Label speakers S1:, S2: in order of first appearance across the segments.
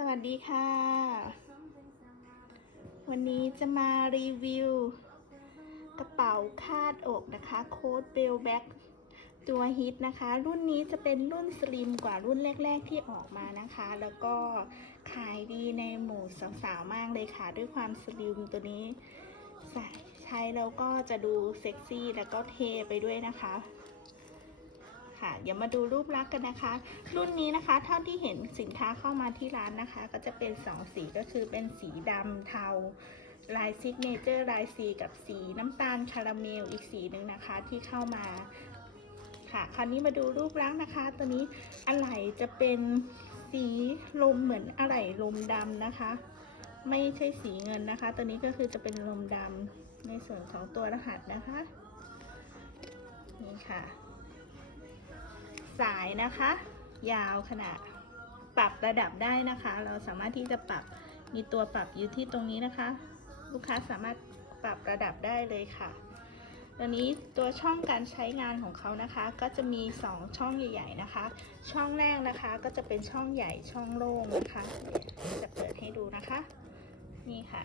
S1: สวัสดีค่ะ วันนี้จะมารีวิว กระเป๋าคาดอกนะคะโค้ดเบลแบ็กตัวฮิตนะคะ รุ่นนี้จะเป็นรุ่นสลิมกว่ารุ่นแรก ๆที่ออกมานะคะ แล้วก็ขายดีในหมู่สาวๆมากเลยค่ะ ด้วยความสลิมตัวนี้ใส่ใช้แล้วก็จะดูเซ็กซี่แล้วก็เทไปด้วยนะคะ ค่ะ เดี๋ยวมาดูรูปลักษณ์กันนะคะ รุ่นนี้นะคะ เท่าที่เห็นสินค้าเข้ามาที่ร้านนะคะ ก็จะเป็นสองสีก็คือเป็นสีดำเทาลายซิกเนเจอร์ลายสีกับสีน้ำตาลคาราเมลอีกสีหนึ่งนะคะ ที่เข้ามาค่ะ คราวนี้มาดูรูปลักษณ์นะคะ ตัวนี้อะไหล่จะเป็นสีลมเหมือนอะไหล่ลมดำนะคะ ไม่ใช่สีเงินนะคะ ตัวนี้ก็คือจะเป็นลมดำในส่วนของตัวรหัสนะคะ นี่ค่ะ สายนะคะ ยาวขนาดปรับระดับได้นะคะ เราสามารถที่จะปรับมีตัวปรับอยู่ที่ตรงนี้นะคะ ลูกค้าสามารถปรับระดับได้เลยค่ะตัวนี้ตัวช่องการใช้งานของเขานะคะ ก็จะมี 2 ช่องใหญ่ๆนะคะ ช่องแรกนะคะก็จะเป็นช่องใหญ่ช่องโล่งนะคะ จะเปิดให้ดูนะคะ นี่ค่ะ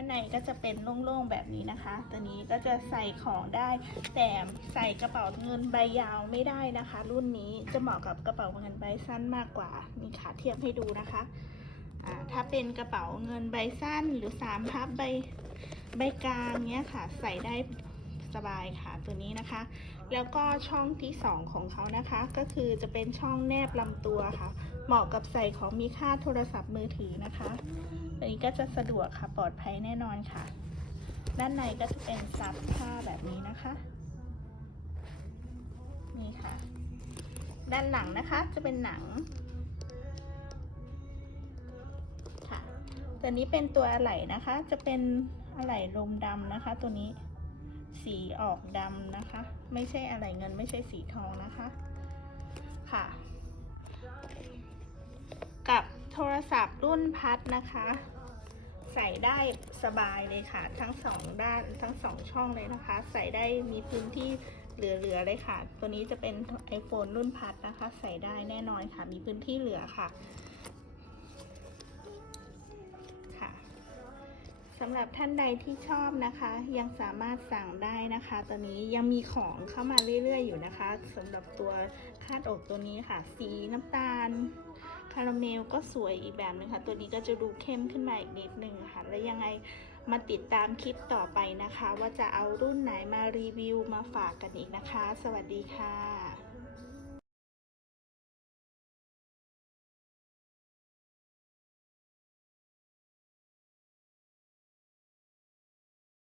S1: านในก็จะเป็นโล่งๆแบบนี้นะคะ ตัวนี้ก็จะใส่ของได้ แต่ใส่กระเป๋าเงินใบยาวไม่ได้นะคะ รุ่นนี้จะเหมาะกับกระเป๋าเงินใบสั้นมากกว่ามีขาเทียบให้ดูนะคะถ้าเป็นกระเป๋าเงินใบสั้นหรือสามพับใบใบกลางเนี้ยค่ะ ใส่ได้สบายค่ะตัวนี้นะคะ แล้วก็ช่องที่สองของเขานะคะ ก็คือจะเป็นช่องแนบลำตัวค่ะ เหมาะกับใส่ของมีค่าโทรศัพท์มือถือนะคะอันนี้ก็จะสะดวกค่ะปลอดภัยแน่นอนค่ะ ด้านในก็จะเป็นซับผ้าแบบนี้นะคะนี่ค่ะ ด้านหลังนะคะจะเป็นหนังค่ะตัวนี้เป็นตัวอะไหล่นะคะ จะเป็นอะไหล่ลมดำนะคะ ตัวนี้สีออกดำนะคะ ไม่ใช่อะไหล่เงินไม่ใช่สีทองนะคะ ค่ะ ทรศัพท์รุ่นพัดนะคะ ใส่ได้สบายเลยค่ะ ทั้งสองด้านทั้งสองช่องเลยนะคะ ใส่ได้มีพื้นที่เหลือๆเลยค่ะ ตัวนี้จะเป็น iPhone รุ่นพัดนะคะ ใส่ได้แน่นอนค่ะ มีพื้นที่เหลือค่ะค่ะสำหรับท่านใดที่ชอบนะคะ ยังสามารถสั่งได้นะคะตอนนี้ยังมีของเข้ามาเรื่อยๆอยู่นะคะสำหรับตัวคาดอกตัวนี้ค่ะ สีน้ำตาล คาราเมลก็สวยอีกแบบนึงค่ะ ตัวนี้ก็จะดูเข้มขึ้นมาอีกนิดนึงค่ะ แล้วยังไงมาติดตามคลิปต่อไปนะคะ ว่าจะเอารุ่นไหนมารีวิวมาฝากกันอีกนะคะ สวัสดีค่ะ